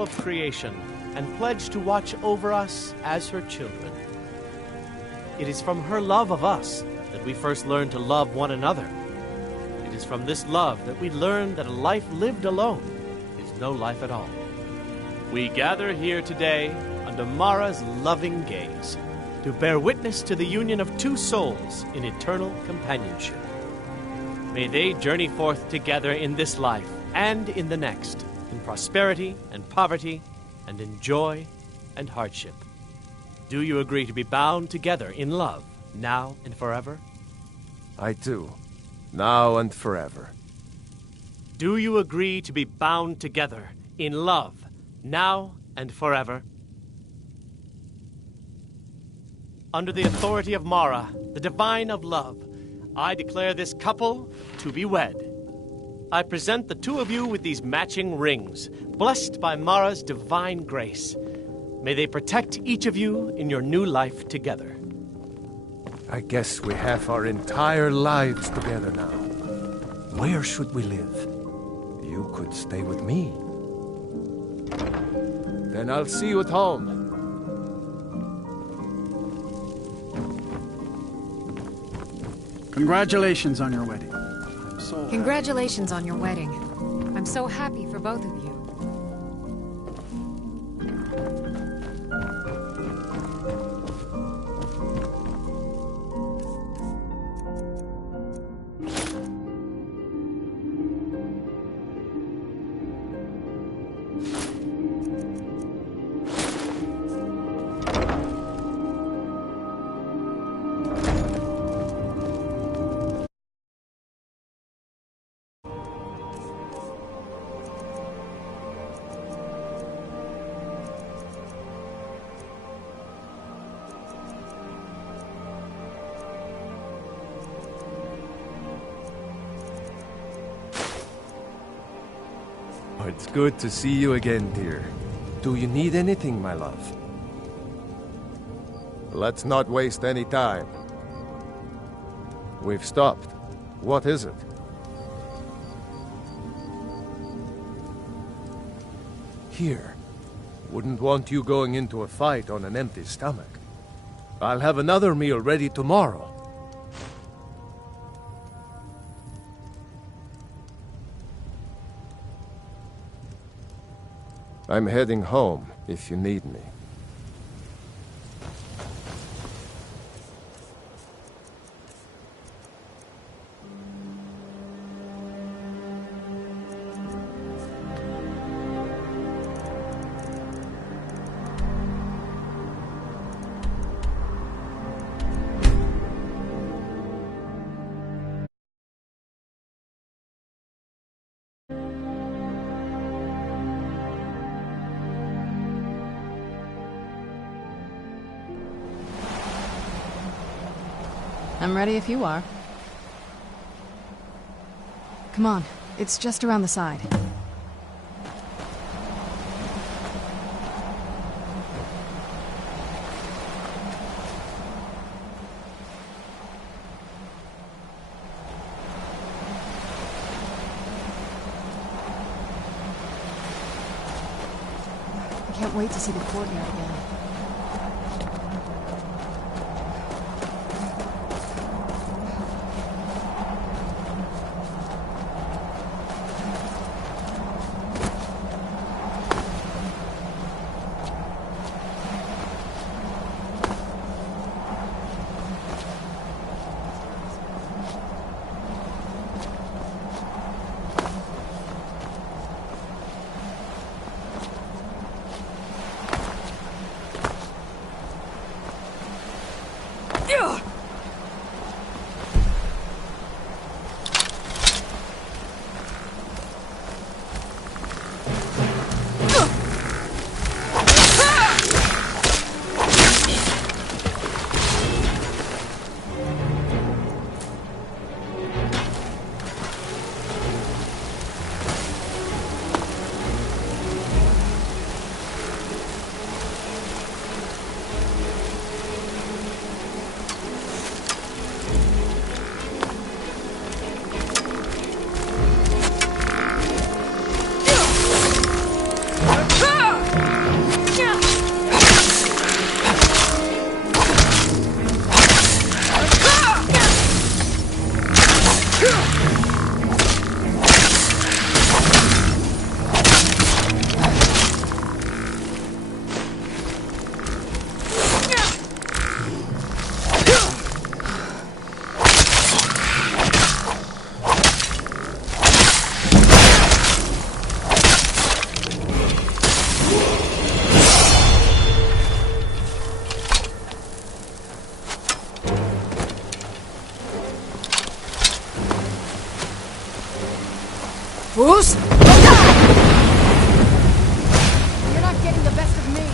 of creation and pledged to watch over us as her children. It is from her love of us that we first learned to love one another. It is from this love that we learn that a life lived alone is no life at all. We gather here today under Mara's loving gaze to bear witness to the union of two souls in eternal companionship. May they journey forth together in this life and in the next, in prosperity and poverty, and in joy and hardship. Do you agree to be bound together in love, now and forever? I do, now and forever. Do you agree to be bound together in love, now and forever? Under the authority of Mara, the divine of love, I declare this couple to be wed. I present the two of you with these matching rings, blessed by Mara's divine grace. May they protect each of you in your new life together. I guess we have our entire lives together now. Where should we live? You could stay with me. Then I'll see you at home. Congratulations on your wedding. Congratulations on your wedding. I'm so happy for both of you. It's good to see you again, dear. Do you need anything, my love? Let's not waste any time. We've stopped. What is it? Here. Wouldn't want you going into a fight on an empty stomach. I'll have another meal ready tomorrow. I'm heading home, if you need me. I'm ready if you are. Come on, it's just around the side. I can't wait to see the courtyard again. Foos! You're not getting the best of me.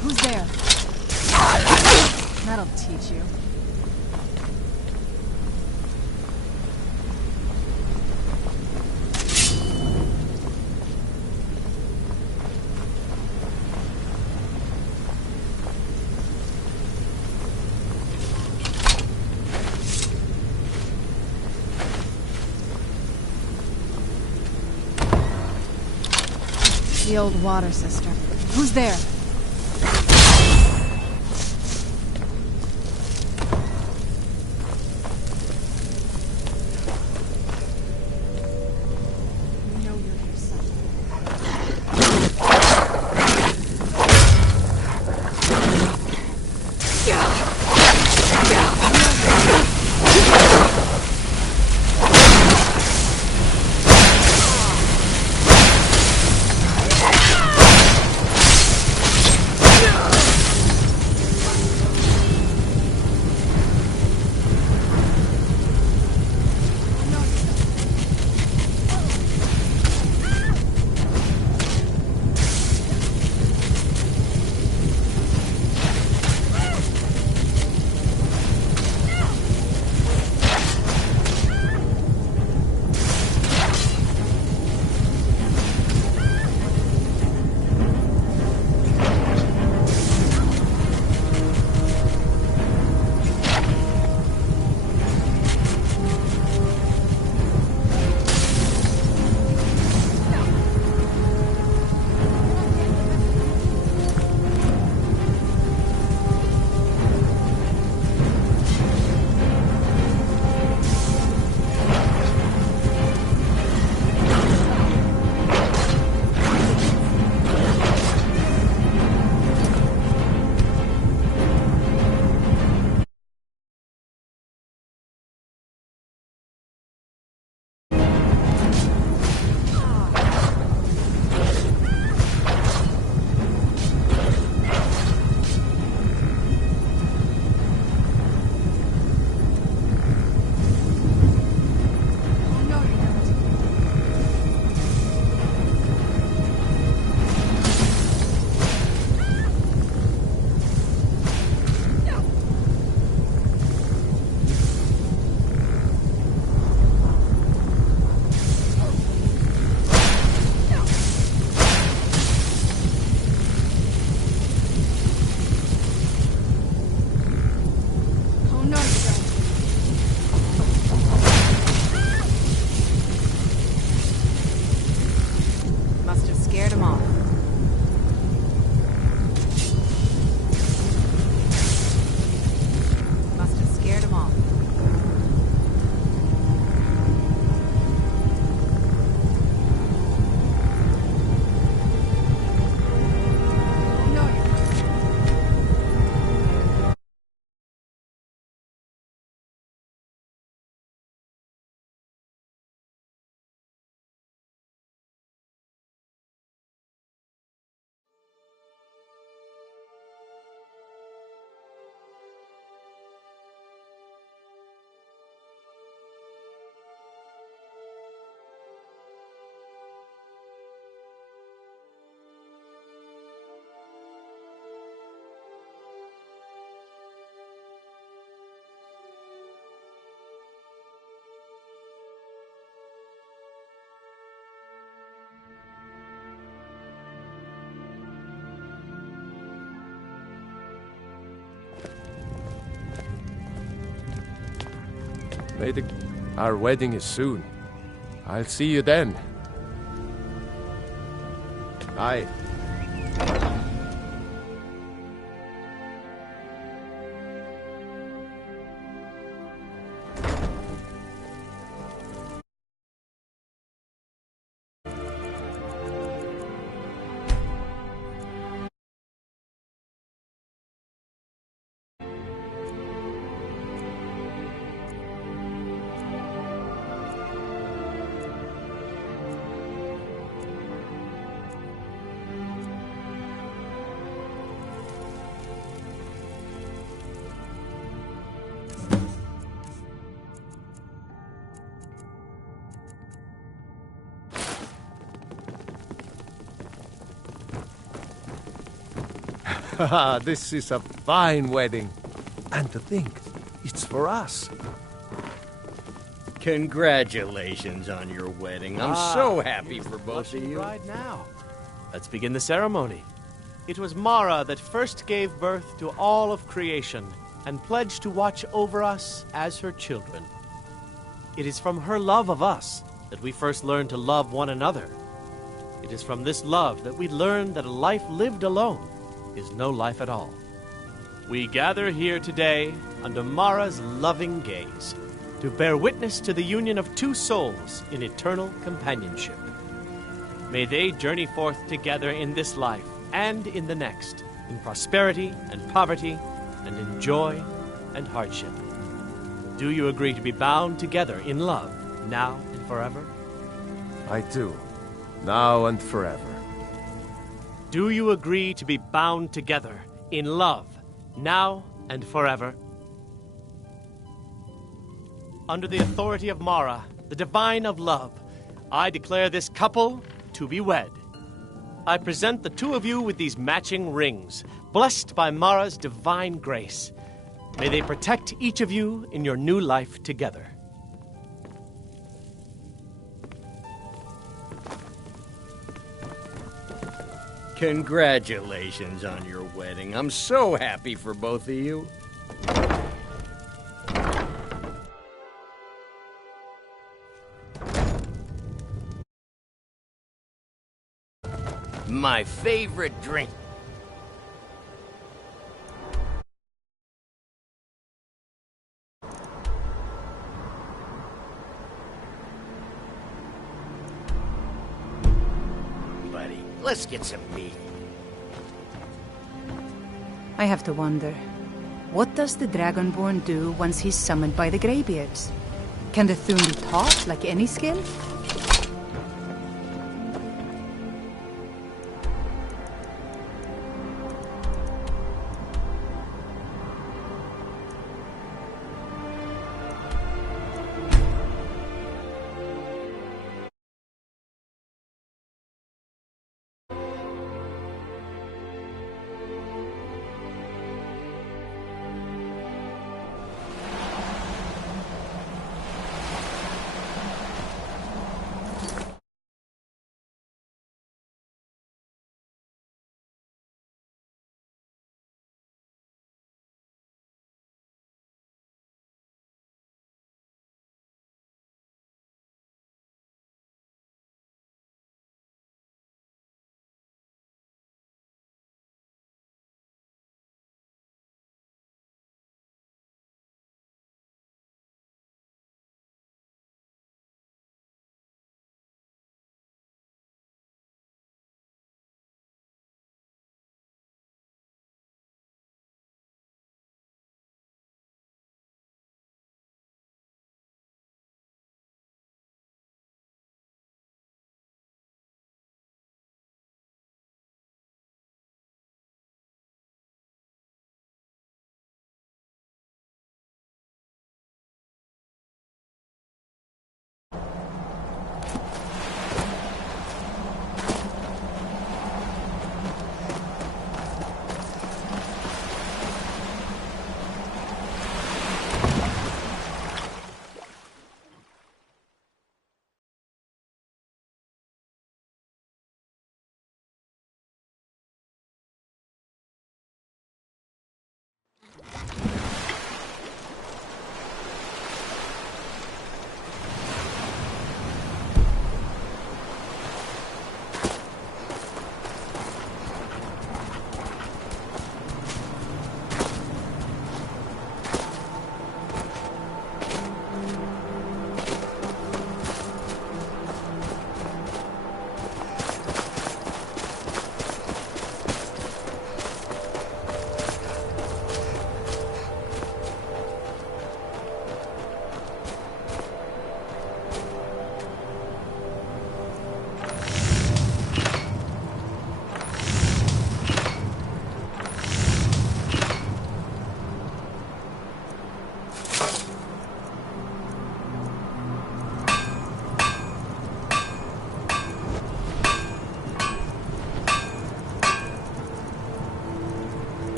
Who's there? That'll teach you. The old water sister. Who's there? Our wedding is soon. I'll see you then. Aye. This is a fine wedding. And to think, it's for us. Congratulations on your wedding. I'm so happy for both of you. Bride now. Let's begin the ceremony. It was Mara that first gave birth to all of creation and pledged to watch over us as her children. It is from her love of us that we first learned to love one another. It is from this love that we learn that a life lived alone is no life at all. We gather here today under Mara's loving gaze to bear witness to the union of two souls in eternal companionship. May they journey forth together in this life and in the next, in prosperity and poverty, and in joy and hardship. Do you agree to be bound together in love, now and forever? I do. Now and forever. Do you agree to be bound together in love, now and forever? Under the authority of Mara, the divine of love, I declare this couple to be wed. I present the two of you with these matching rings, blessed by Mara's divine grace. May they protect each of you in your new life together. Congratulations on your wedding. I'm so happy for both of you. My favorite drink. Buddy, let's get some meat. I have to wonder, what does the Dragonborn do once he's summoned by the Greybeards? Can the Thun be taught like any skill?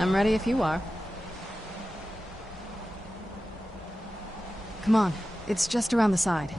I'm ready if you are. Come on, it's just around the side.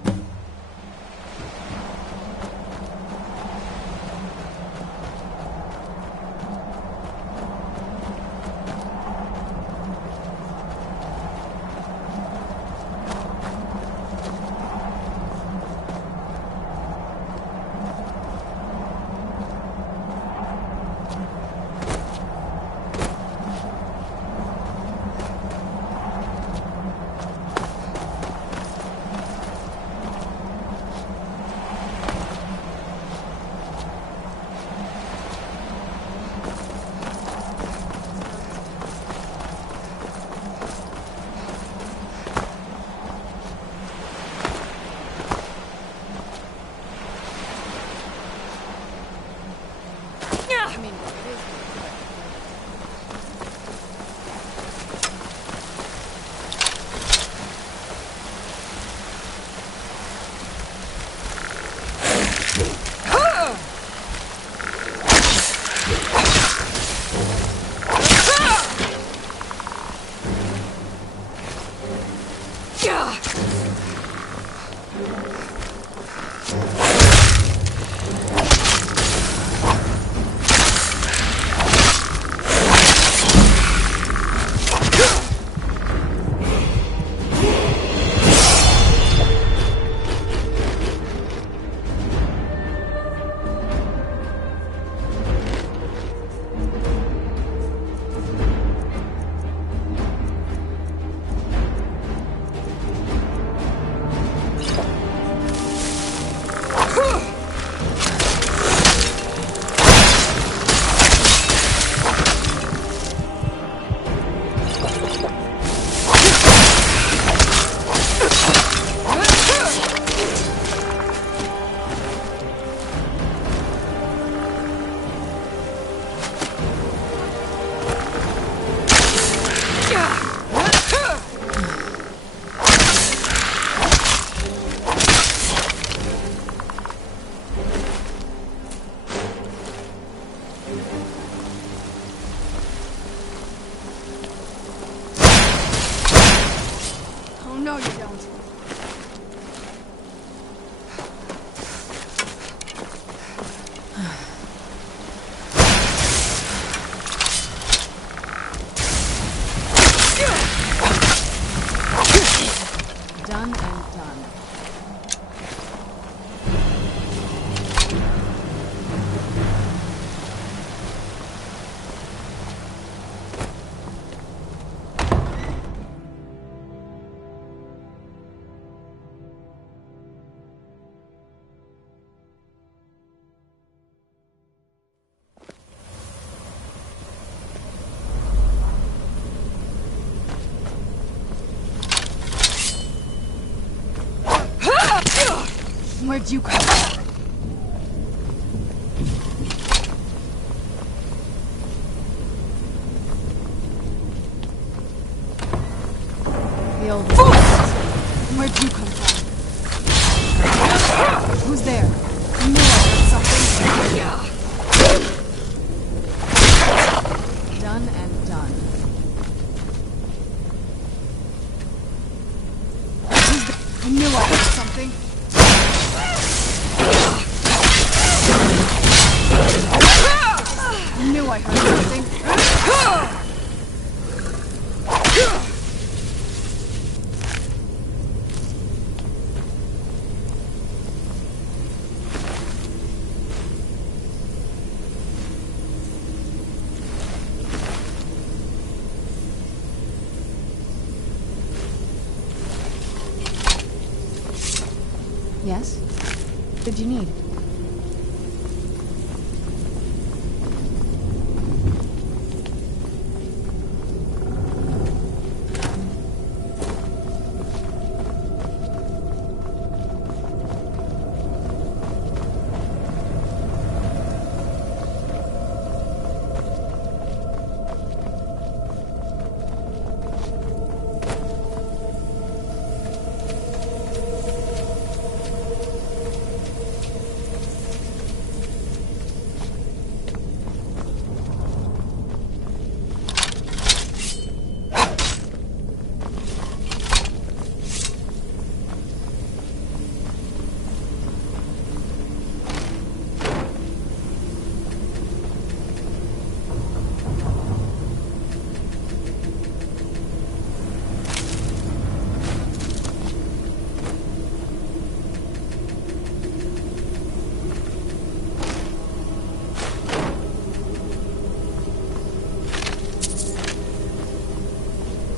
No, you don't. Done and done. Where'd you come from? The old fool! Where'd you come from? Who's there? I knew I heard something. Done and done. Who's there? I knew I heard something. I knew I heard something. Yes? What did you need?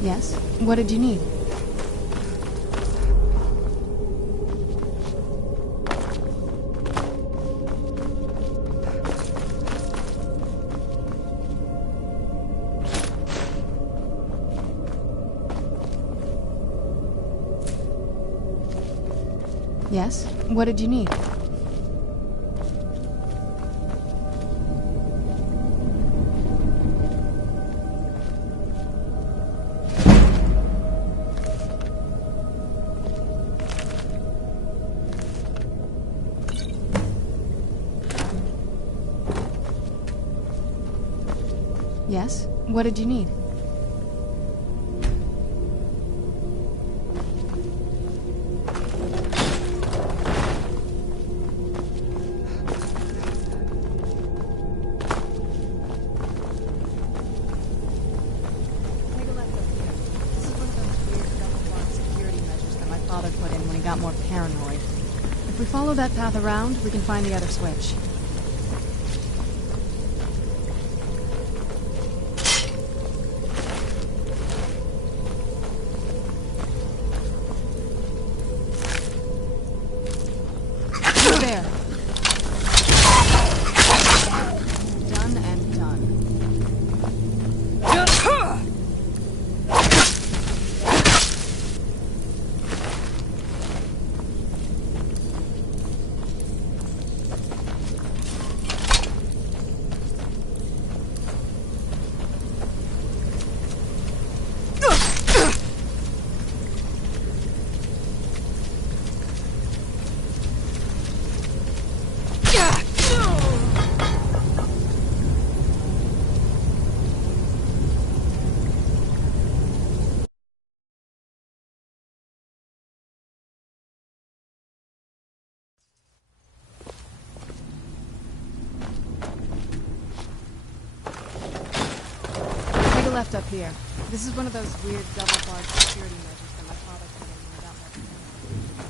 Yes? What did you need? Yes? What did you need? Yes? What did you need? If we follow that path around, we can find the other switch. There. Done and done. Left up here. This is one of those weird double-barred security measures that my father put in when I got that.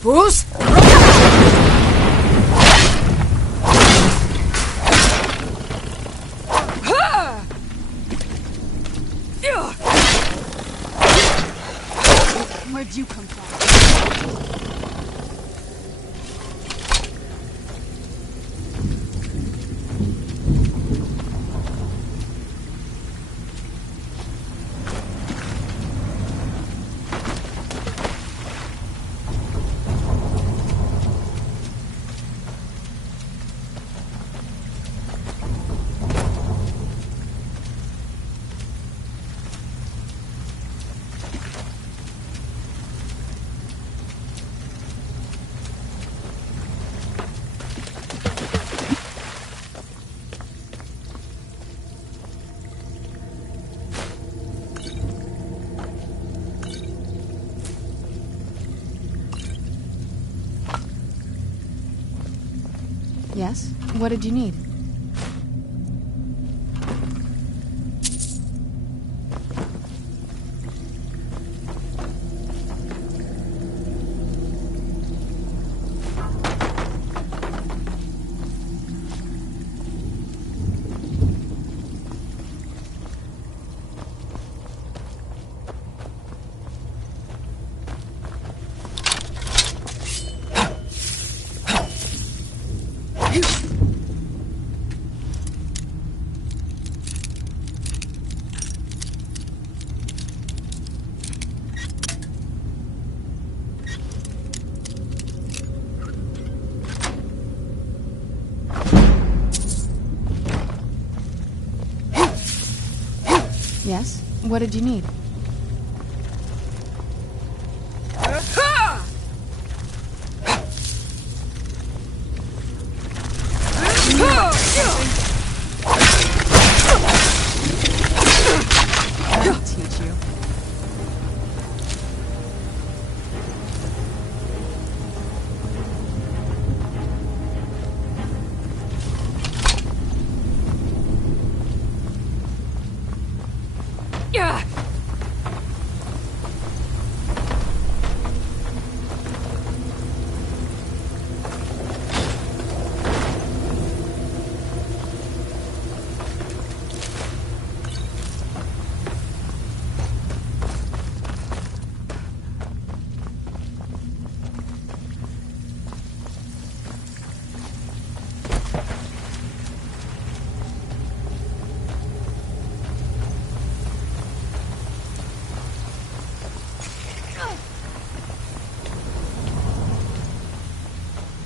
Bruce? Where'd you come from? Yes? What did you need? Yes? What did you need? I'll teach you.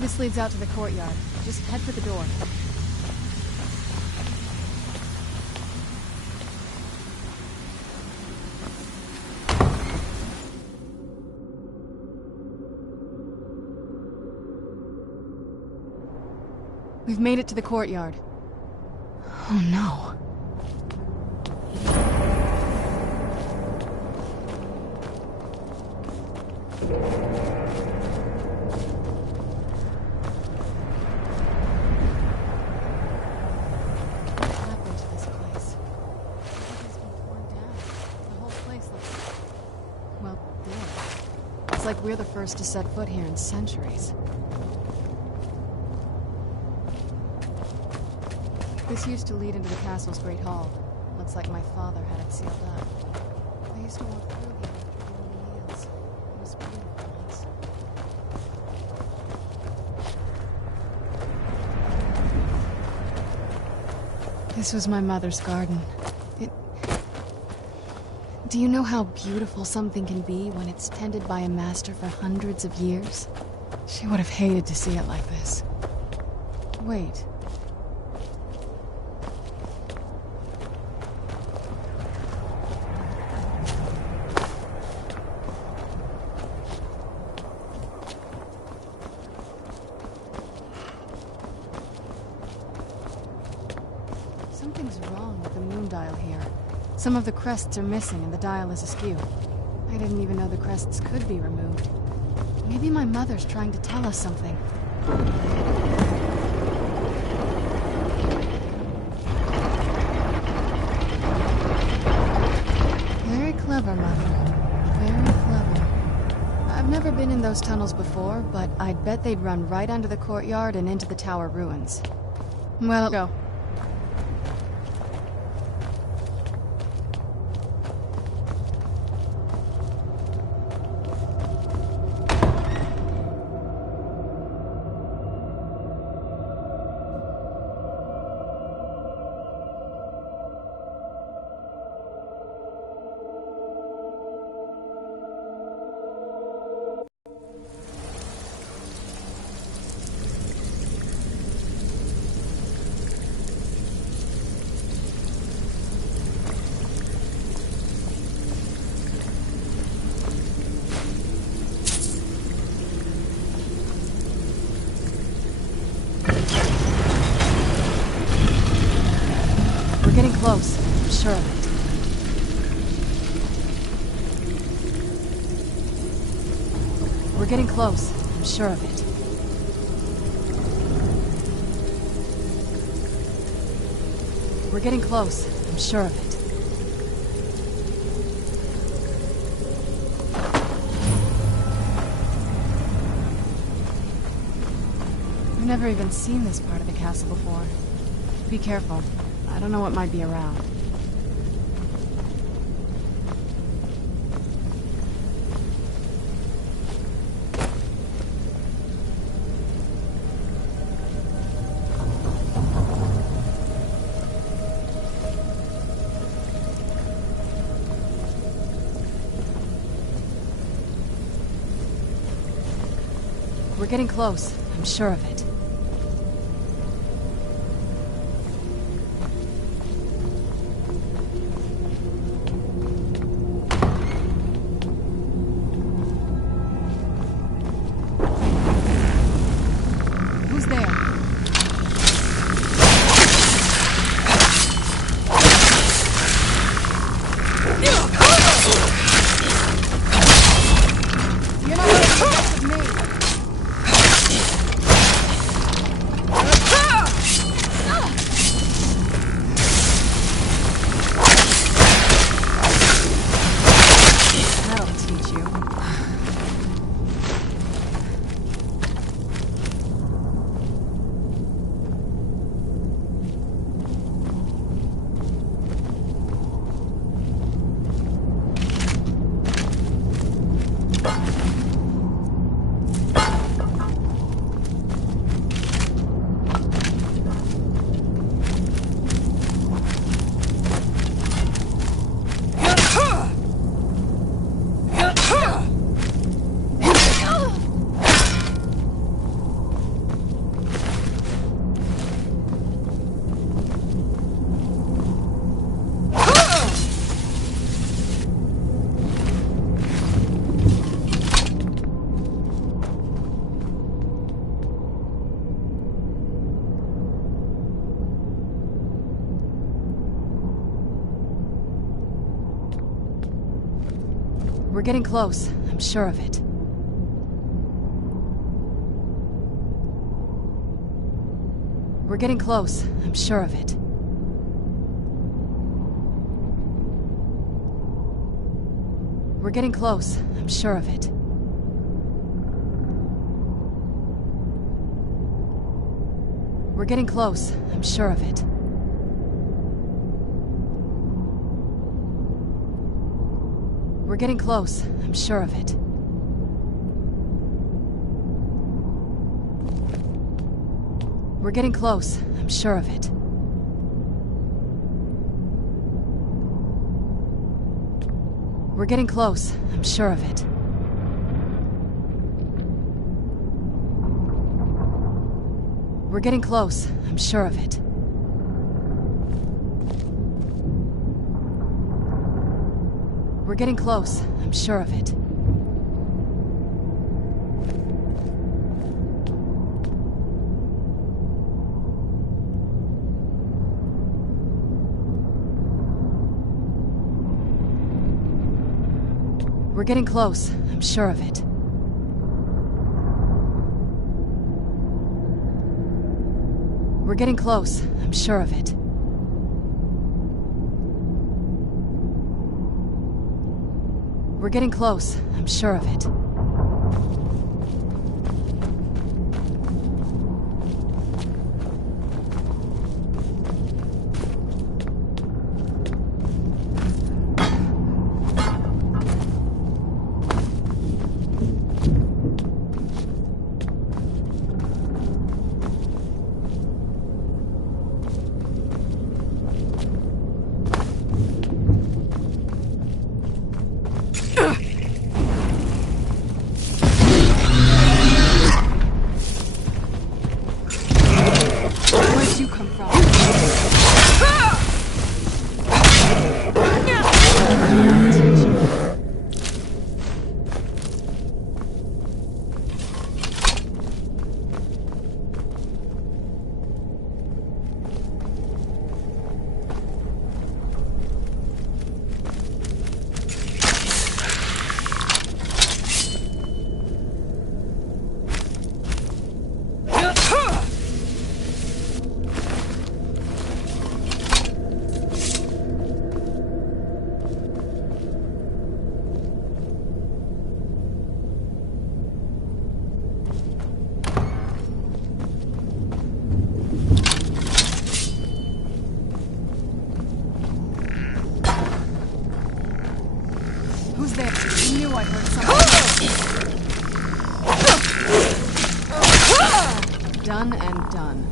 This leads out to the courtyard. Just head for the door. We've made it to the courtyard. Oh no. Like we're the first to set foot here in centuries. This used to lead into the castle's great hall. Looks like my father had it sealed up. I used to walk through here during meals. It was beautiful once. This was my mother's garden. Do you know how beautiful something can be when it's tended by a master for hundreds of years? She would have hated to see it like this. Wait. Something's wrong with the moon dial here. Some of the crests are missing and the dial is askew. I didn't even know the crests could be removed. Maybe my mother's trying to tell us something. Very clever, Mother. Very clever. I've never been in those tunnels before, but I'd bet they'd run right under the courtyard and into the tower ruins. Well, go. Close, I'm sure of it. We're getting close, I'm sure of it. We're getting close, I'm sure of it. I've never even seen this part of the castle before. Be careful. I don't know what might be around. We're getting close, I'm sure of it. getting close. I'm sure of it. We're getting close. I'm sure of it. We're getting close. I'm sure of it. We're getting close. I'm sure of it. We're getting close. I'm sure of it. We're getting close. I'm sure of it. We're getting close. I'm sure of it. We're getting close. I'm sure of it. We're getting close. I'm sure of it. We're getting close. I'm sure of it. We're getting close. I'm sure of it. We're getting close. I'm sure of it. Done and done.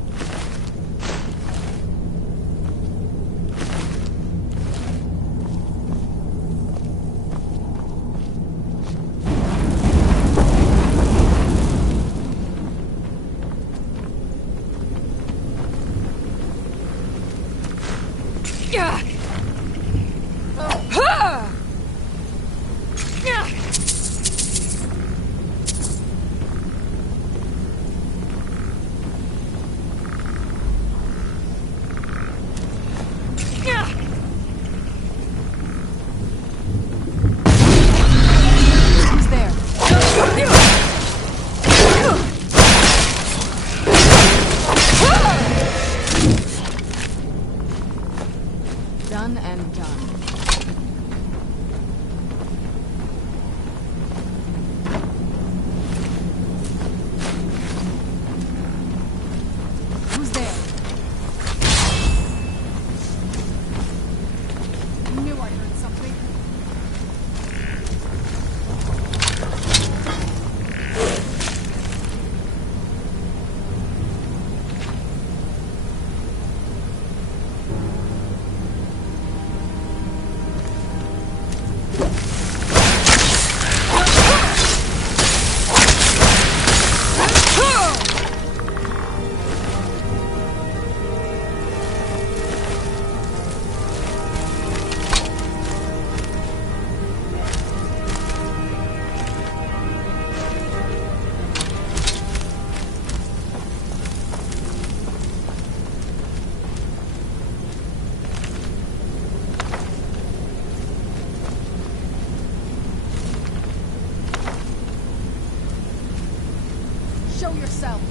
yourself!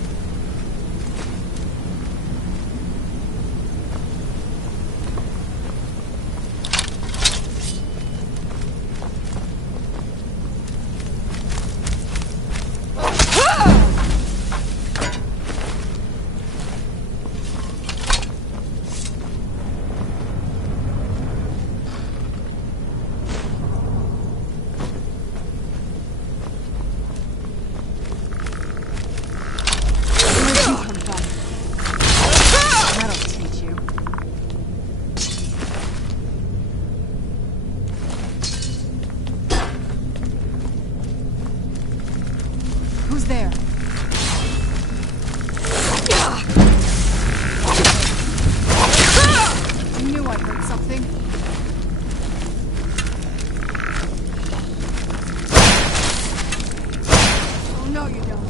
Who's there? I knew I heard something. Oh, no, you don't.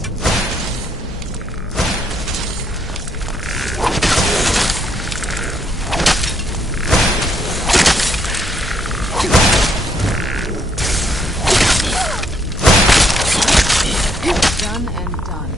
Done and done.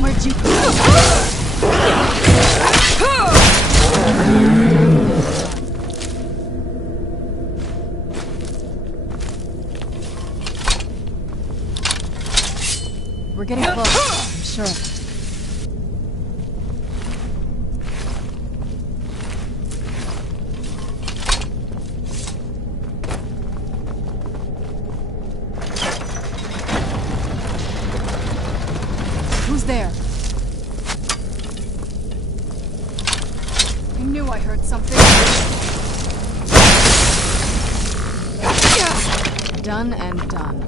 Where'd you We're getting close, I'm sure of it. Who's there? I knew I heard something. Done and done.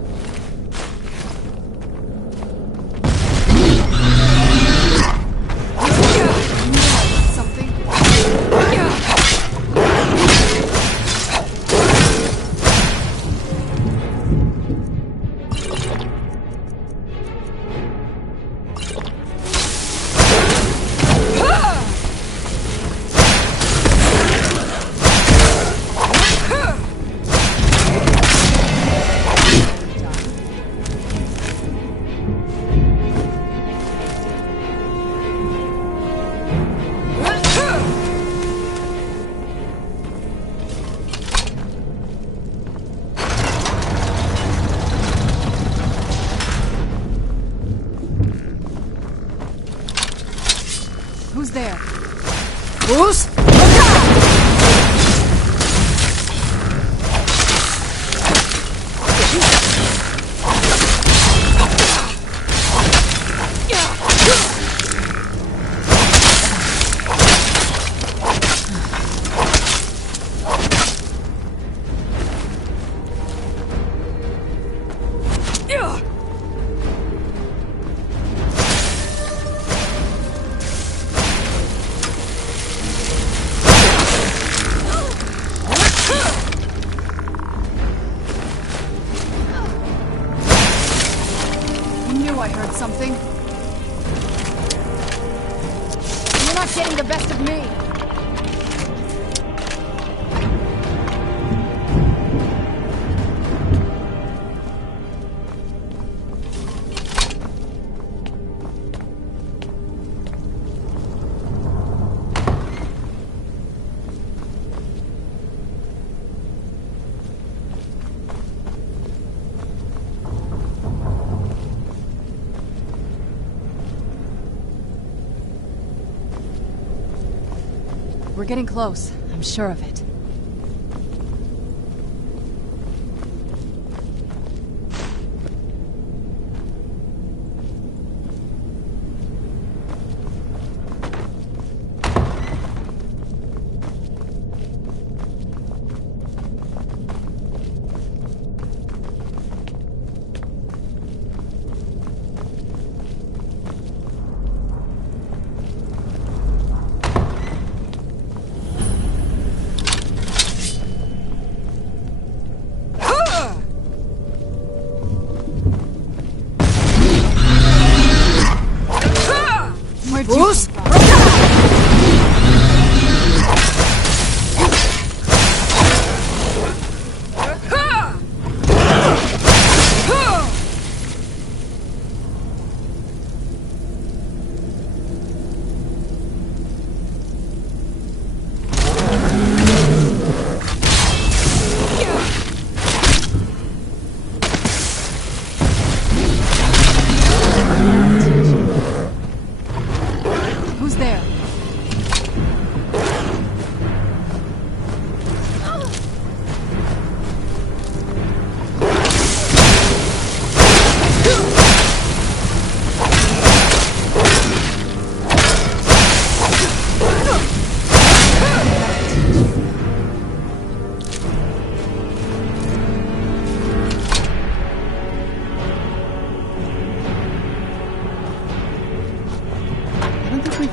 Who's there? Who's? I heard something. You're not getting the best of me. We're getting close. I'm sure of it.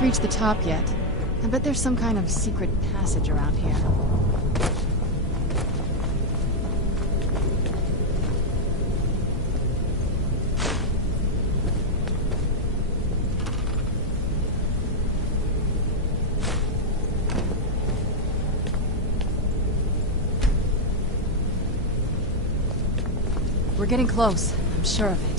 reached the top yet. I bet there's some kind of secret passage around here. We're getting close, I'm sure of it.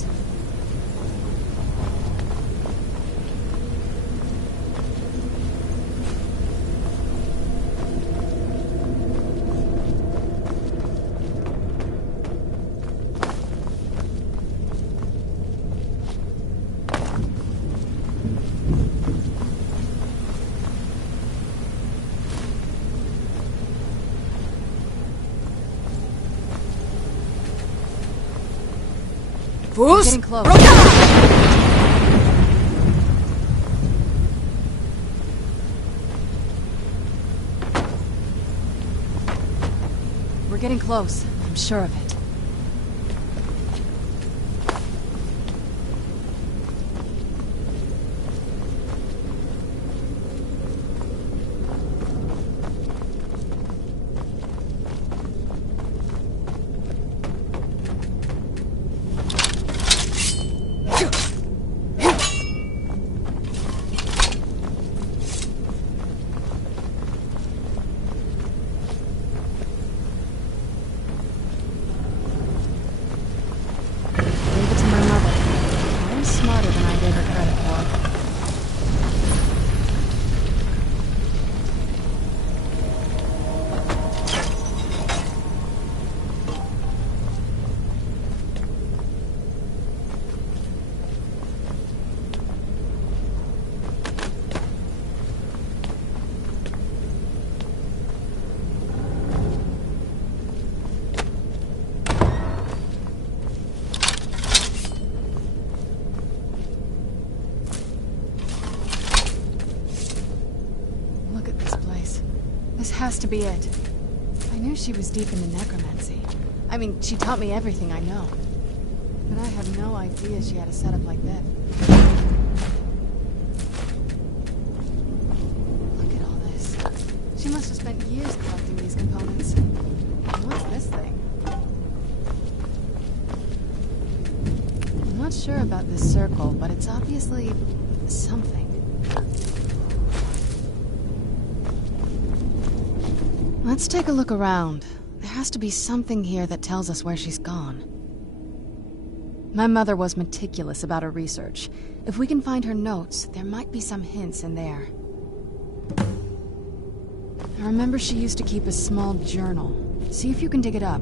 We're getting close. We're getting close, I'm sure of it. Has to be it. I knew she was deep into necromancy. I mean, she taught me everything I know. But I had no idea she had a setup like that. Look at all this. She must have spent years collecting these components. What's this thing? I'm not sure about this circle, but it's obviously something. Let's take a look around. There has to be something here that tells us where she's gone. My mother was meticulous about her research. If we can find her notes, there might be some hints in there. I remember she used to keep a small journal. See if you can dig it up.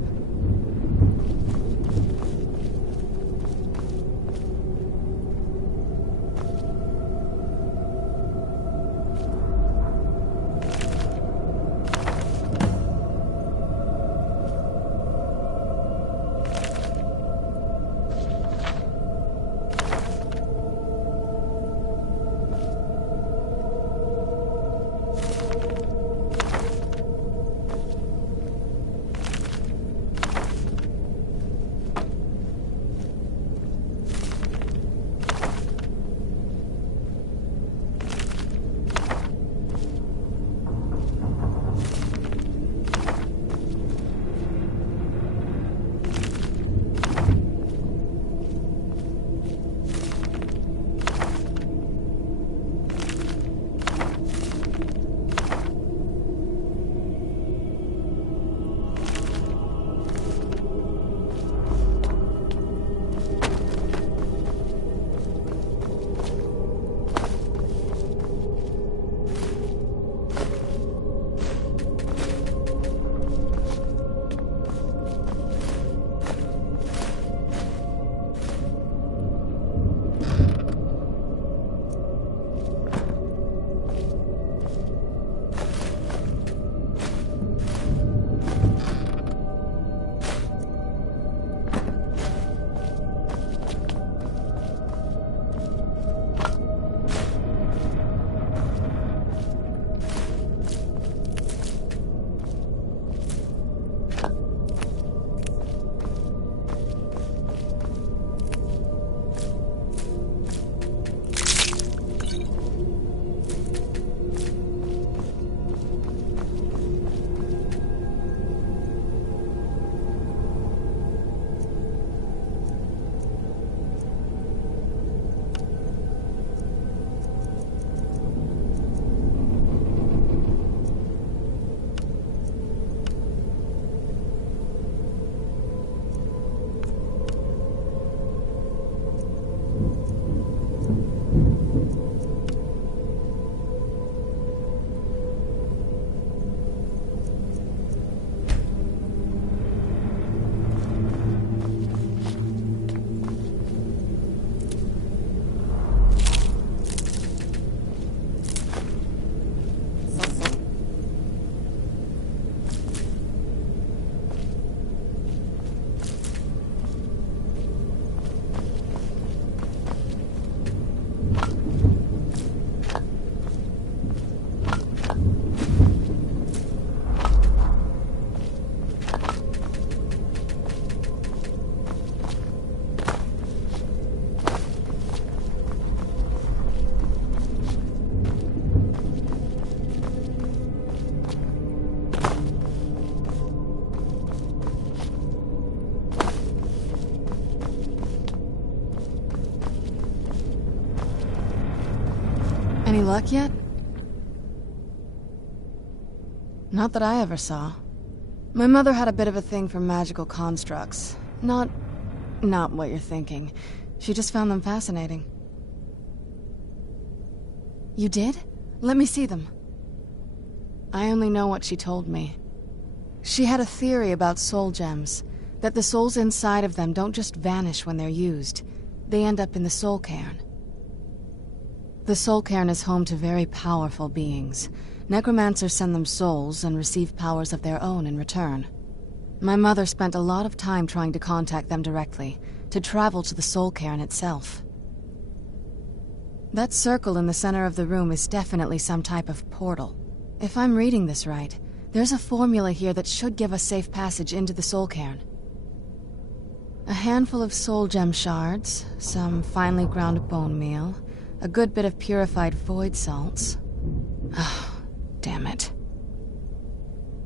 Any luck yet? Not that I ever saw. My mother had a bit of a thing for magical constructs. Not what you're thinking. She just found them fascinating. You did? Let me see them. I only know what she told me. She had a theory about soul gems, that the souls inside of them don't just vanish when they're used. They end up in the soul cairn. The soul cairn is home to very powerful beings. Necromancers send them souls and receive powers of their own in return. My mother spent a lot of time trying to contact them directly, to travel to the soul cairn itself. That circle in the center of the room is definitely some type of portal. If I'm reading this right, there's a formula here that should give us safe passage into the soul cairn. A handful of soul gem shards, some finely ground bone meal, a good bit of purified void salts. Oh, damn it.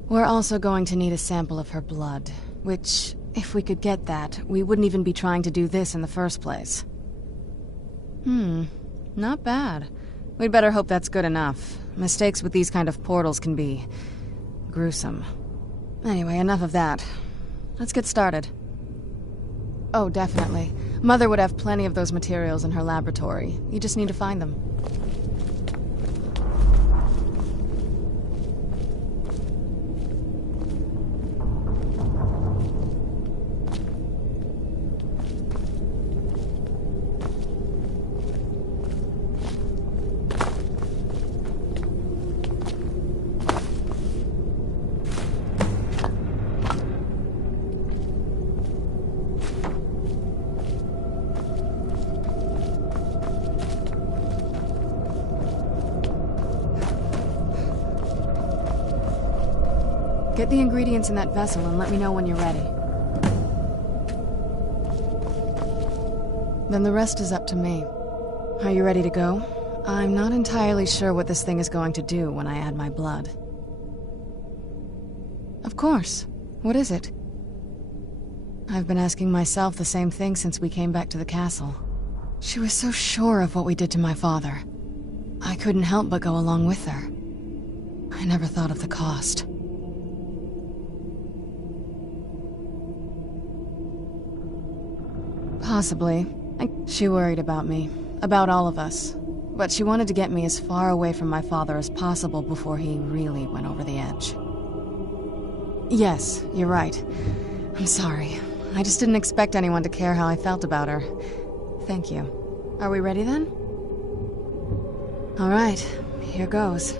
We're also going to need a sample of her blood, which, if we could get that, we wouldn't even be trying to do this in the first place. Not bad. We'd better hope that's good enough. Mistakes with these kind of portals can be gruesome. Anyway, enough of that. Let's get started. Oh, definitely. Mother would have plenty of those materials in her laboratory. You just need to find them. Get the ingredients in that vessel and let me know when you're ready. Then the rest is up to me. Are you ready to go? I'm not entirely sure what this thing is going to do when I add my blood. Of course. What is it? I've been asking myself the same thing since we came back to the castle. She was so sure of what we did to my father. I couldn't help but go along with her. I never thought of the cost. Possibly. She worried about me. About all of us. But she wanted to get me as far away from my father as possible before he really went over the edge. Yes, you're right. I'm sorry. I just didn't expect anyone to care how I felt about her. Thank you. Are we ready then? All right, here goes.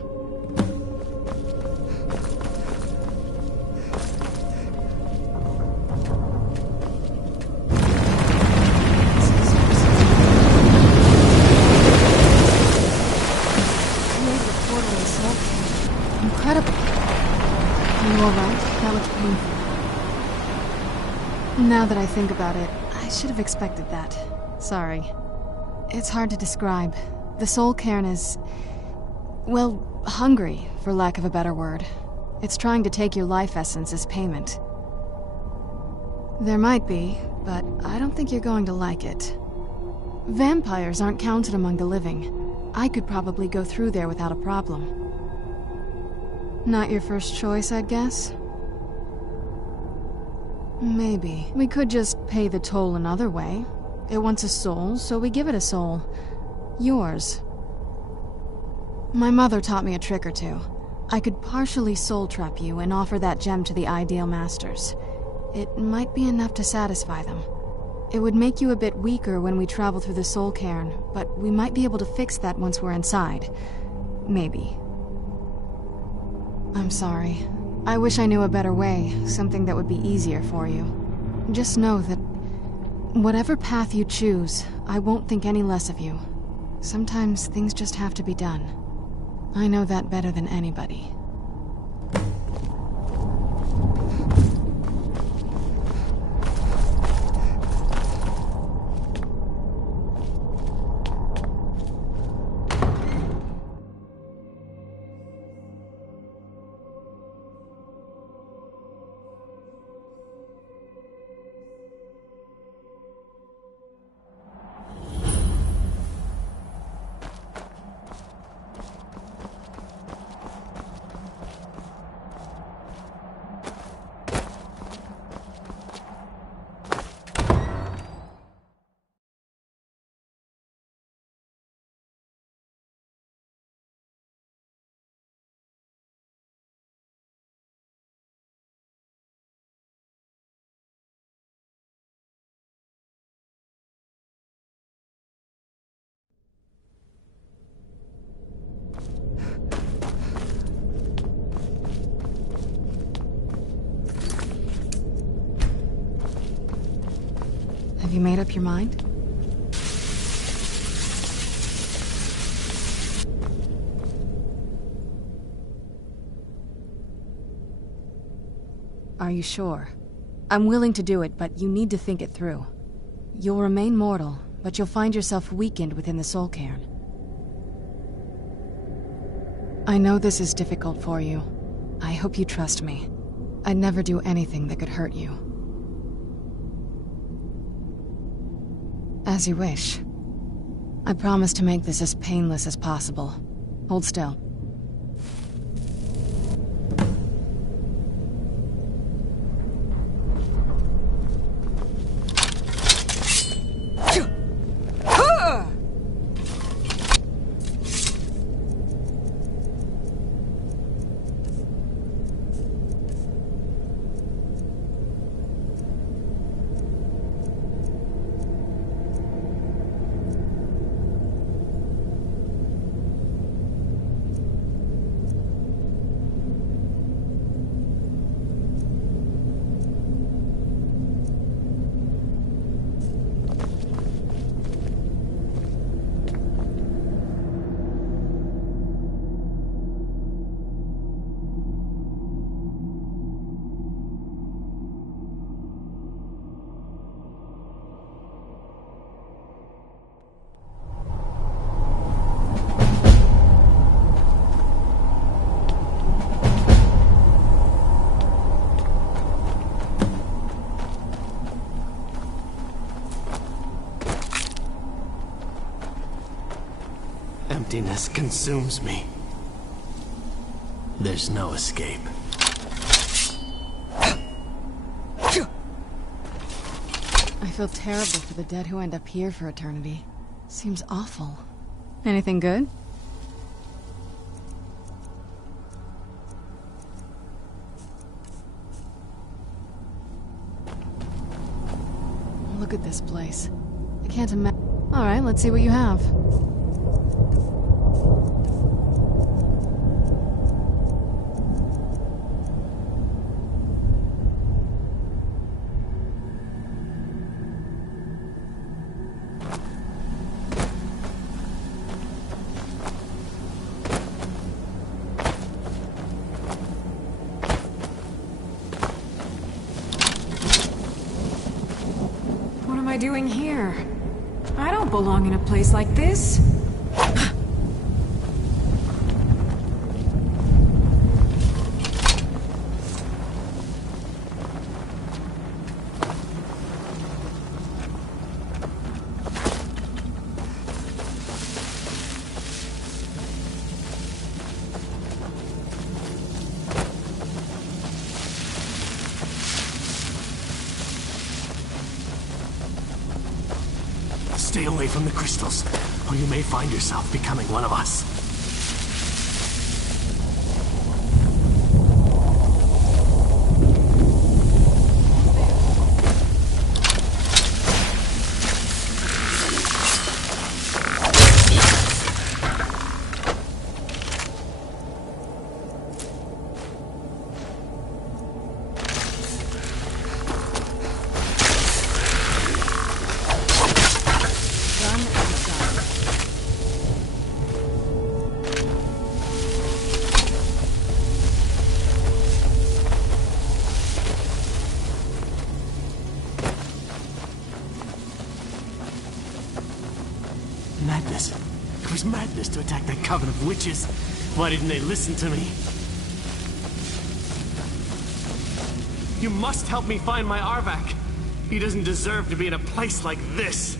Incredible. Are you alright? That looks painful. Now that I think about it, I should have expected that. Sorry. It's hard to describe. The soul cairn is, well, hungry, for lack of a better word. It's trying to take your life essence as payment. There might be, but I don't think you're going to like it. Vampires aren't counted among the living. I could probably go through there without a problem. Not your first choice, I'd guess? Maybe. We could just pay the toll another way. It wants a soul, so we give it a soul. Yours. My mother taught me a trick or two. I could partially soul trap you and offer that gem to the ideal masters. It might be enough to satisfy them. It would make you a bit weaker when we travel through the soul cairn, but we might be able to fix that once we're inside. Maybe. I'm sorry. I wish I knew a better way, something that would be easier for you. Just know that whatever path you choose, I won't think any less of you. Sometimes things just have to be done. I know that better than anybody. Have you made up your mind? Are you sure? I'm willing to do it, but you need to think it through. You'll remain mortal, but you'll find yourself weakened within the soul cairn. I know this is difficult for you. I hope you trust me. I'd never do anything that could hurt you. As you wish. I promise to make this as painless as possible. Hold still. Emptiness consumes me. There's no escape. I feel terrible for the dead who end up here for eternity. Seems awful. Anything good? Look at this place. I can't imagine. Alright, let's see what you have. What am I doing here? I don't belong in a place like this. Stay away from the crystals, or you may find yourself becoming one of us. Madness. It was madness to attack that coven of witches. Why didn't they listen to me? You must help me find my Arvak. He doesn't deserve to be in a place like this.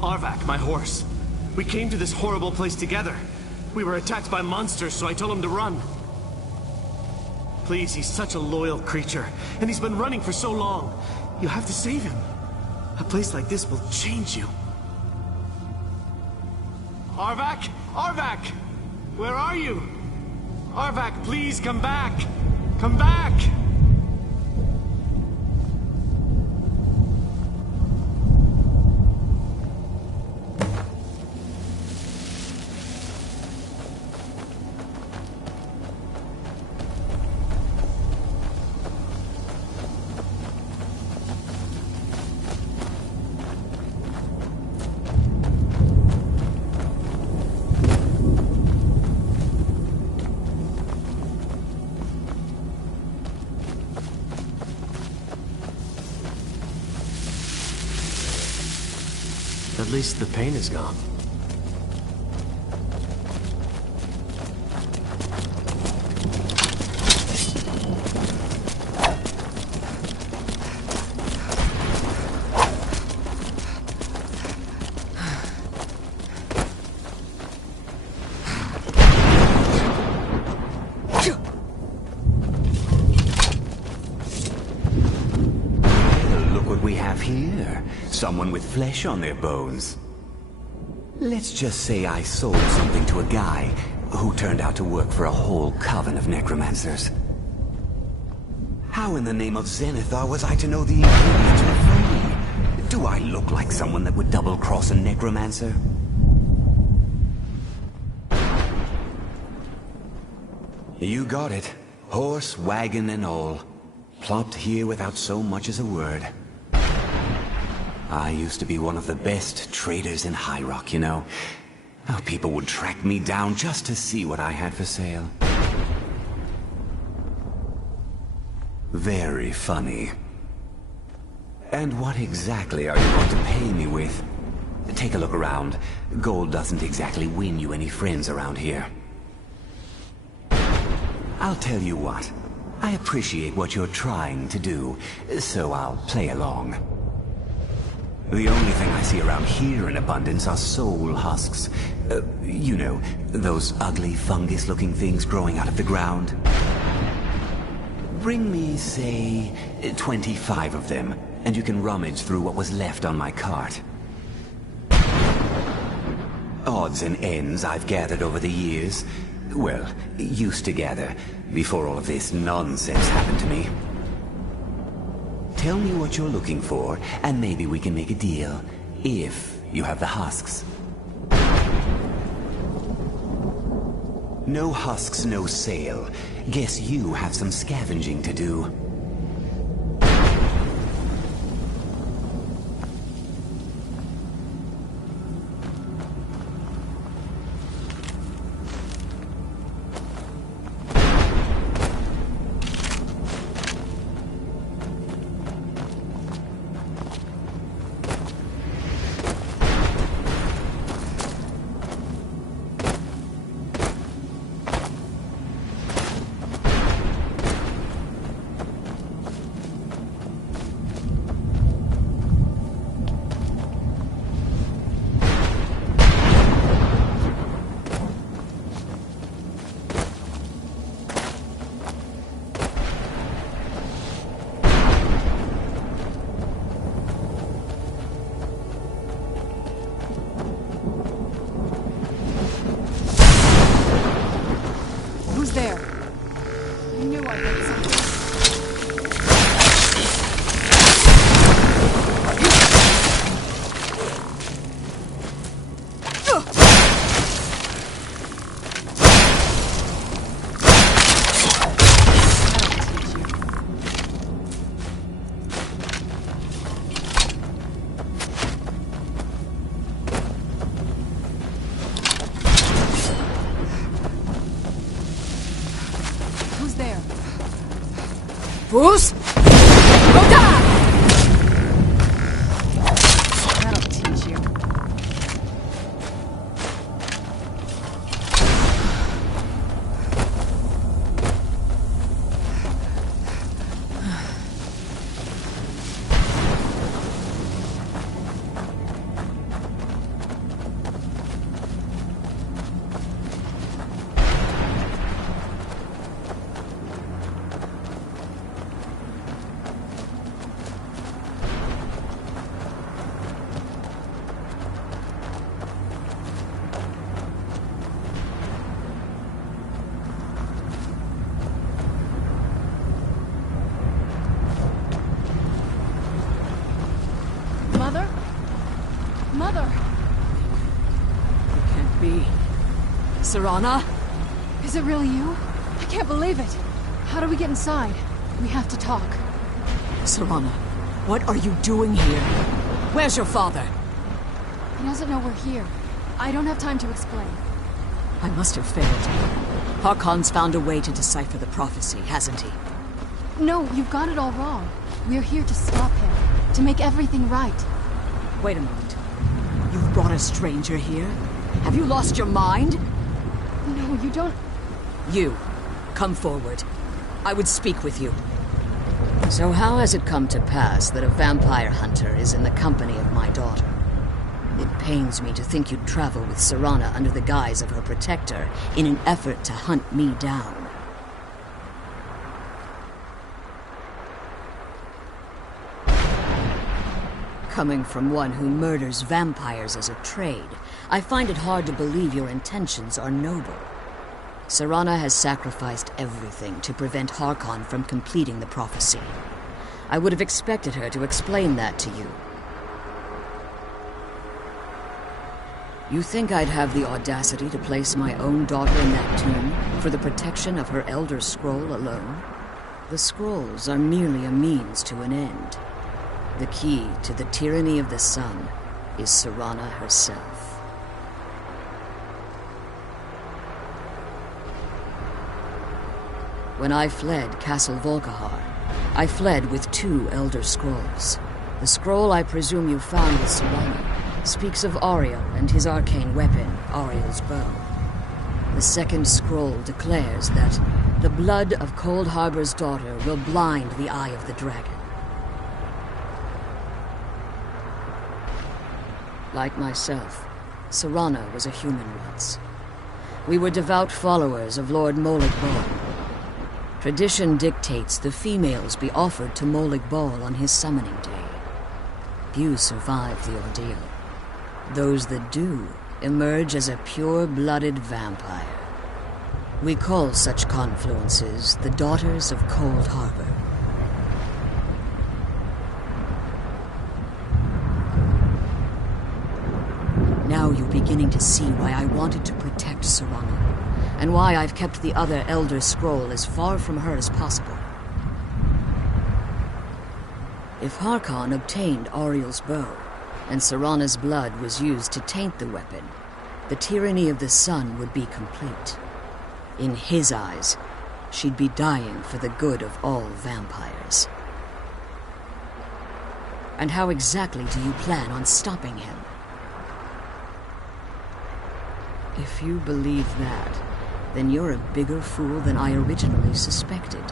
Arvak, my horse. We came to this horrible place together. We were attacked by monsters, so I told him to run. Please, he's such a loyal creature, and he's been running for so long. You have to save him. A place like this will change you. Arvak! Arvak! Where are you? Arvak, please come back! Come back! At least the pain is gone. Someone with flesh on their bones. Let's just say I sold something to a guy who turned out to work for a whole coven of necromancers. How in the name of Zenithar was I to know the ingredients were free? Do I look like someone that would double-cross a necromancer? You got it. Horse, wagon, and all. Plopped here without so much as a word. I used to be one of the best traders in High Rock, you know. Oh, people would track me down just to see what I had for sale. Very funny. And what exactly are you going to pay me with? Take a look around. Gold doesn't exactly win you any friends around here. I'll tell you what. I appreciate what you're trying to do, so I'll play along. The only thing I see around here in abundance are soul husks. You know, those ugly fungus-looking things growing out of the ground. Bring me, say, 25 of them, and you can rummage through what was left on my cart. Odds and ends I've gathered over the years. Well, used to gather, before all of this nonsense happened to me. Tell me what you're looking for, and maybe we can make a deal, if you have the husks. No husks, no sale. Guess you have some scavenging to do. There. I knew I heard something. Bruce? Go down! That'll teach you. Mother! It can't be. Serana? Is it really you? I can't believe it. How do we get inside? We have to talk. Serana, what are you doing here? Where's your father? He doesn't know we're here. I don't have time to explain. I must have failed. Harkon's found a way to decipher the prophecy, hasn't he? No, you've got it all wrong. We're here to stop him. To make everything right. Wait a moment. brought a stranger here? Have you lost your mind? No, you don't... You, come forward. I would speak with you. So how has it come to pass that a vampire hunter is in the company of my daughter? It pains me to think you'd travel with Serana under the guise of her protector in an effort to hunt me down. Coming from one who murders vampires as a trade, I find it hard to believe your intentions are noble. Serana has sacrificed everything to prevent Harkon from completing the prophecy. I would have expected her to explain that to you. You think I'd have the audacity to place my own daughter in that tomb for the protection of her Elder Scroll alone? The scrolls are merely a means to an end. The key to the tyranny of the sun is Serana herself. When I fled Castle Volkihar, I fled with 2 Elder Scrolls. The scroll I presume you found with Serana speaks of Ariel and his arcane weapon, Ariel's bow. The second scroll declares that the blood of Cold Harbor's daughter will blind the eye of the dragon. Like myself, Serana was a human once. We were devout followers of Lord Molig Bal. Tradition dictates the females be offered to Molig Bal on his summoning day. Few survive the ordeal. Those that do emerge as a pure-blooded vampire. We call such confluences the Daughters of Cold Harbor. Now you're beginning to see why I wanted to protect Serana, and why I've kept the other Elder Scroll as far from her as possible. If Harkon obtained Ariel's bow, and Serana's blood was used to taint the weapon, the tyranny of the sun would be complete. In his eyes, she'd be dying for the good of all vampires. And how exactly do you plan on stopping him? If you believe that, then you're a bigger fool than I originally suspected.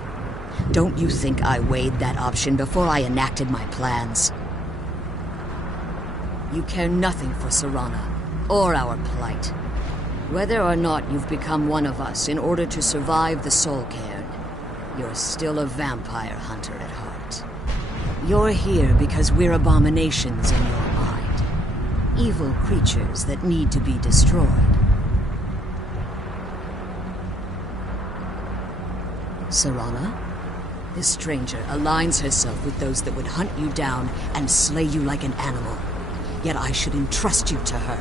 Don't you think I weighed that option before I enacted my plans? You care nothing for Serana, or our plight. Whether or not you've become one of us in order to survive the Soul Cairn, you're still a vampire hunter at heart. You're here because we're abominations in your mind. Evil creatures that need to be destroyed. Serana? This stranger aligns herself with those that would hunt you down and slay you like an animal. Yet I should entrust you to her.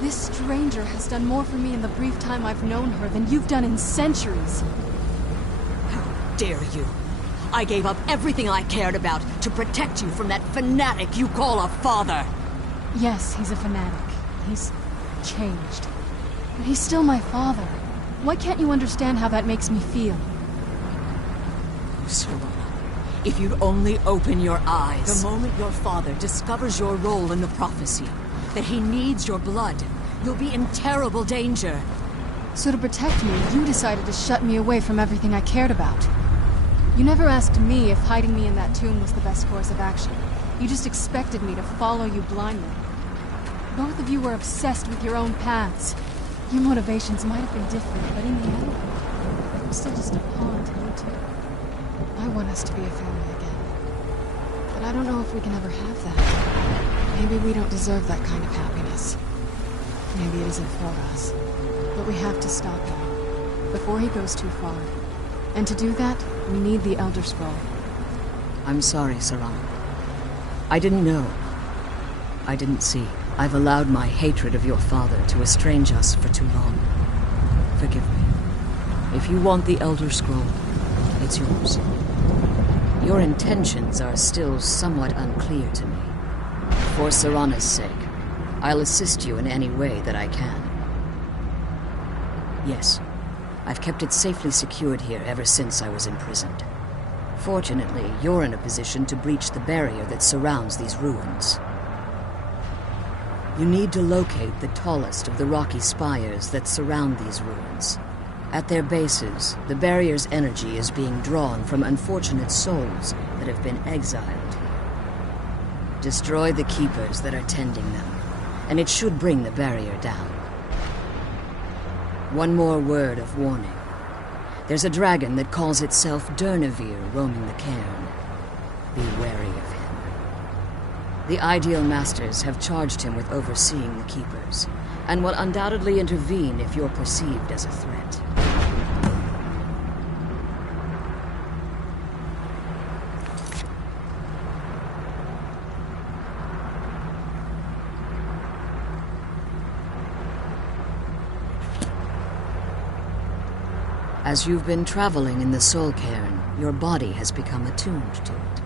This stranger has done more for me in the brief time I've known her than you've done in centuries. How dare you? I gave up everything I cared about to protect you from that fanatic you call a father. Yes, he's a fanatic. He's changed. But he's still my father. Why can't you understand how that makes me feel? Serana, if you'd only open your eyes. The moment your father discovers your role in the prophecy, that he needs your blood, you'll be in terrible danger. So to protect me, you decided to shut me away from everything I cared about. You never asked me if hiding me in that tomb was the best course of action. You just expected me to follow you blindly. Both of you were obsessed with your own paths. Your motivations might have been different, but in the end, I'm still just a pawn to you two. I want us to be a family again. But I don't know if we can ever have that. Maybe we don't deserve that kind of happiness. Maybe it isn't for us. But we have to stop him, before he goes too far. And to do that, we need the Elder Scroll. I'm sorry, Serana. I didn't know. I didn't see. I've allowed my hatred of your father to estrange us for too long. Forgive me. If you want the Elder Scroll, it's yours. Your intentions are still somewhat unclear to me. For Serana's sake, I'll assist you in any way that I can. Yes, I've kept it safely secured here ever since I was imprisoned. Fortunately, you're in a position to breach the barrier that surrounds these ruins. You need to locate the tallest of the rocky spires that surround these ruins. At their bases, the barrier's energy is being drawn from unfortunate souls that have been exiled here. Destroy the keepers that are tending them, and it should bring the barrier down. One more word of warning. There's a dragon that calls itself Durnevere roaming the cairn. Be wary of him. The Ideal Masters have charged him with overseeing the Keepers, and will undoubtedly intervene if you're perceived as a threat. As you've been traveling in the Soul Cairn, your body has become attuned to it.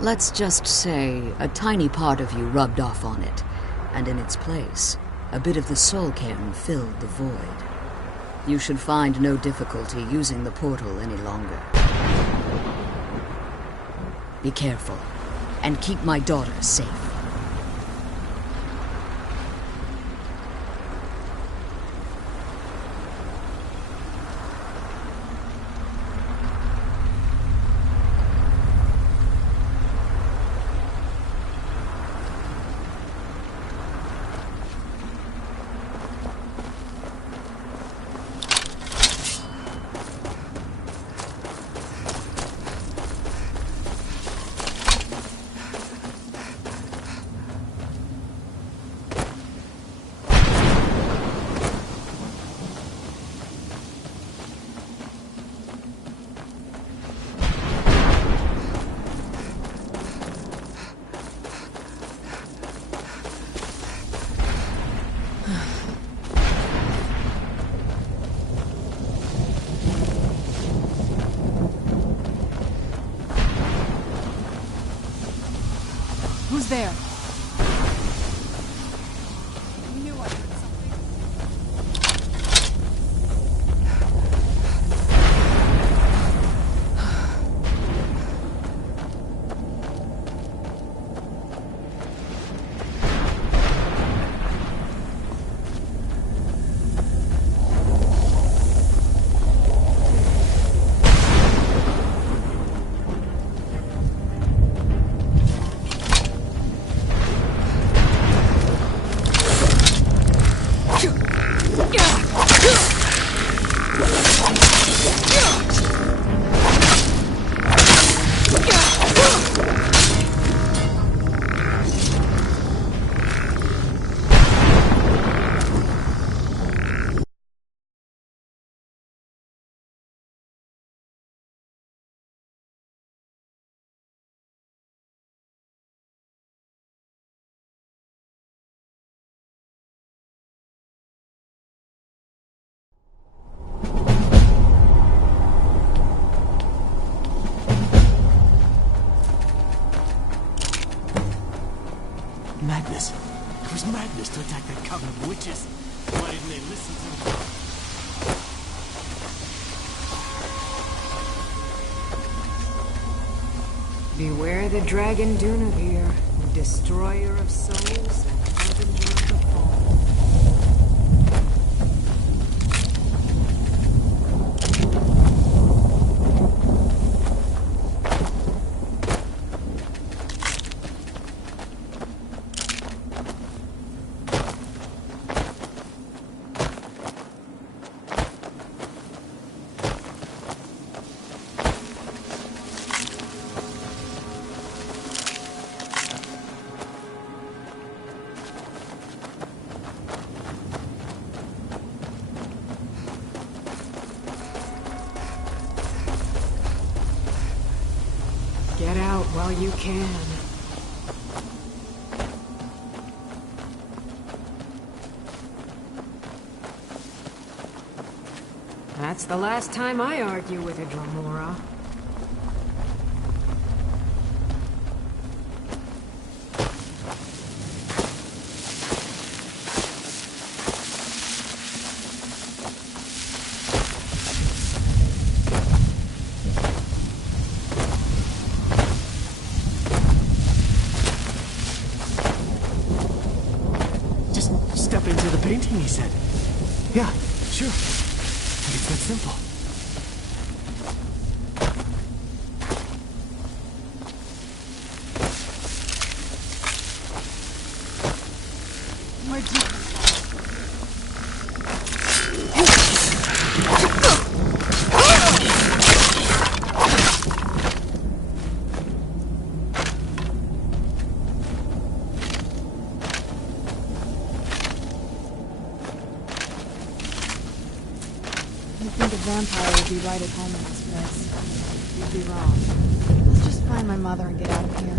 Let's just say a tiny part of you rubbed off on it, and in its place, a bit of the Soul Cairn filled the void. You should find no difficulty using the portal any longer. Be careful, and keep my daughter safe. Who's there? Madness. It was madness to attack that coven of witches. Why didn't they listen to me? Beware the dragon Durnevere, destroyer of souls and harbinger of the fall. Get out while you can. That's the last time I argue with a Dromora. painting, he said. Yeah, sure. Like it's that simple. Where'd you come from? You'd think a vampire would be right at home in this place. You'd be wrong. Let's just find my mother and get out of here.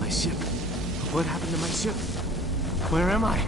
My ship. What happened to my ship? Where am I?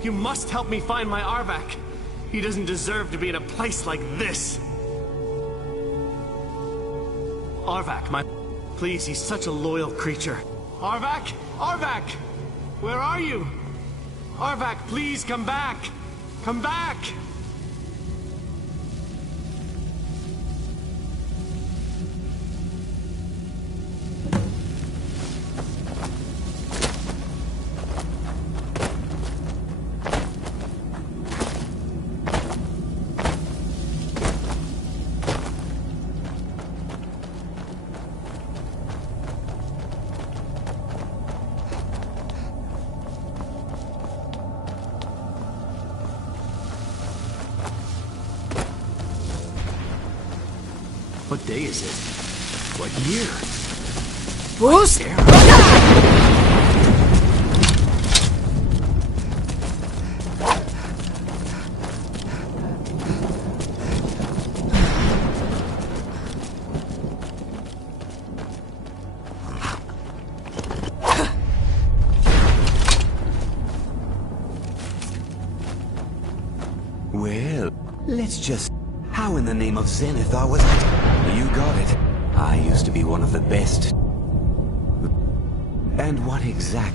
You must help me find my Arvak. He doesn't deserve to be in a place like this. Arvak, my... Please, he's such a loyal creature. Arvak? Arvak! Where are you? Arvak, please come back! Come back! What day is it? What year? Boost! Well, let's just... How in the name of Zenithar was I? You got it. I used to be one of the best. And what exact...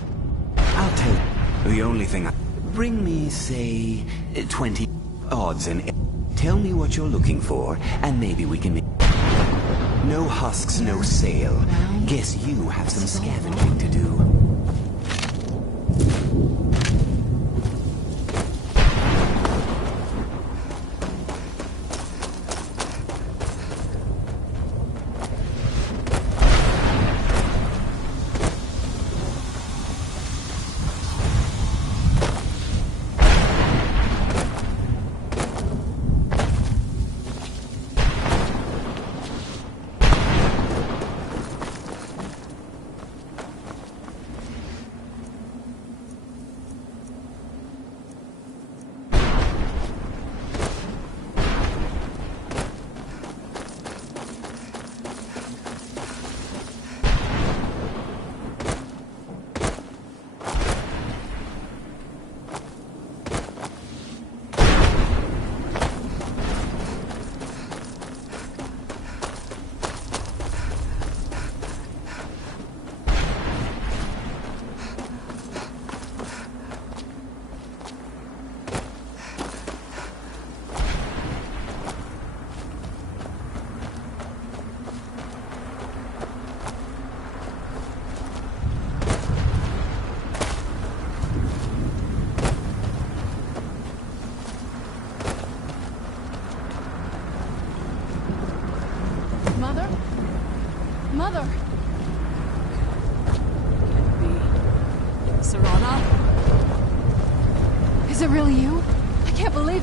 I'll tell you. The only thing I... Bring me, say, 20 odds and... Tell me what you're looking for, and maybe we can make... No husks, no sale. Guess you have some scavenging to do.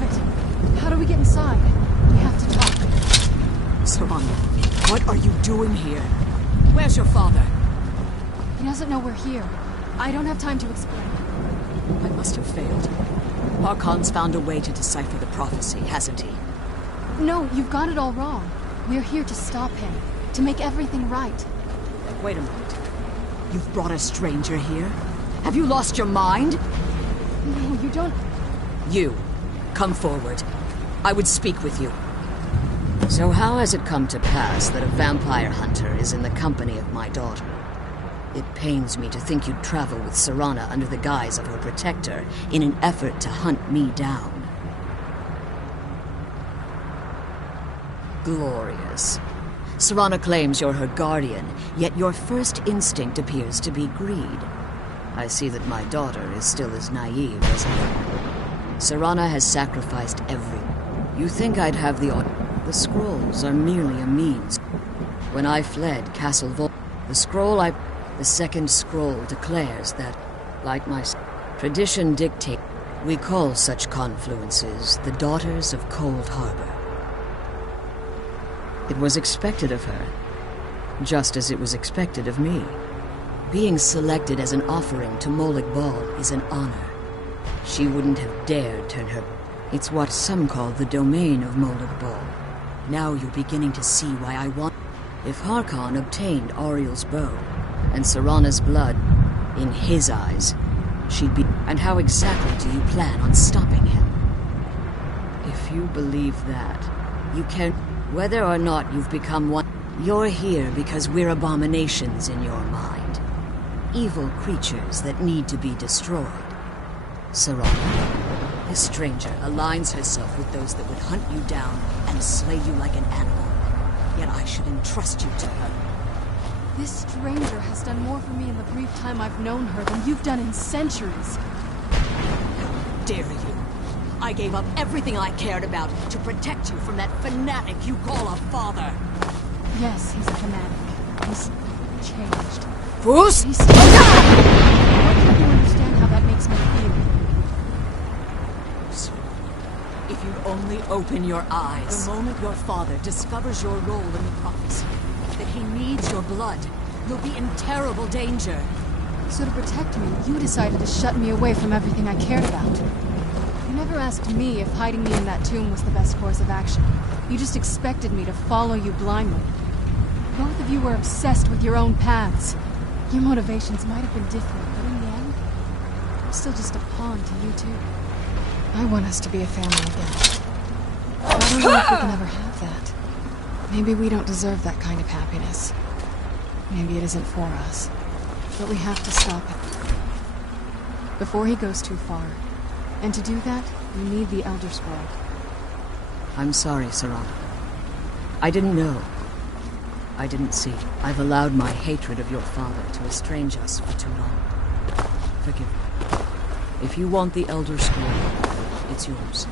believe it. How do we get inside? We have to talk. Serana, what are you doing here? Where's your father? He doesn't know we're here. I don't have time to explain. I must have failed. Harkon's found a way to decipher the prophecy, hasn't he? No, you've got it all wrong. We're here to stop him. To make everything right. Wait a minute. You've brought a stranger here? Have you lost your mind? No, you don't... You, come forward. I would speak with you. So how has it come to pass that a vampire hunter is in the company of my daughter? It pains me to think you'd travel with Serana under the guise of her protector in an effort to hunt me down. Glorious. Serana claims you're her guardian, yet your first instinct appears to be greed. I see that my daughter is still as naive as ever. Serana has sacrificed everything. You think I'd have the The scrolls are merely a means. When I fled Castle Vol, the second scroll declares that, like my tradition dictates, we call such confluences the Daughters of Cold Harbor. It was expected of her, just as it was expected of me. Being selected as an offering to Molag Bal is an honor. She wouldn't have dared turn her... It's what some call the domain of Molag Bal. Now you're beginning to see why I want... If Harkon obtained Ariel's bow, and Serana's blood, in his eyes, she'd be... And how exactly do you plan on stopping him? If you believe that, you can... Whether or not you've become one... You're here because we're abominations in your mind. Evil creatures that need to be destroyed. Serana, this stranger aligns herself with those that would hunt you down and slay you like an animal. Yet I should entrust you to her. This stranger has done more for me in the brief time I've known her than you've done in centuries. How dare you? I gave up everything I cared about to protect you from that fanatic you call a father. Yes, he's a fanatic. He's changed. Foos! He's... Why can't you understand how that makes me feel? If you'd only open your eyes. The moment your father discovers your role in the prophecy, that he needs your blood, you'll be in terrible danger. So to protect me, you decided to shut me away from everything I cared about. You never asked me if hiding me in that tomb was the best course of action. You just expected me to follow you blindly. Both of you were obsessed with your own paths. Your motivations might have been different, but in the end, I'm still just a pawn to you two. I want us to be a family again. I don't know if we can ever have that. Maybe we don't deserve that kind of happiness. Maybe it isn't for us. But we have to stop it. Before he goes too far. And to do that, we need the Elder Scroll. I'm sorry, Serana. I didn't know. I didn't see. I've allowed my hatred of your father to estrange us for too long. Forgive me. If you want the Elder Scroll, it's yours.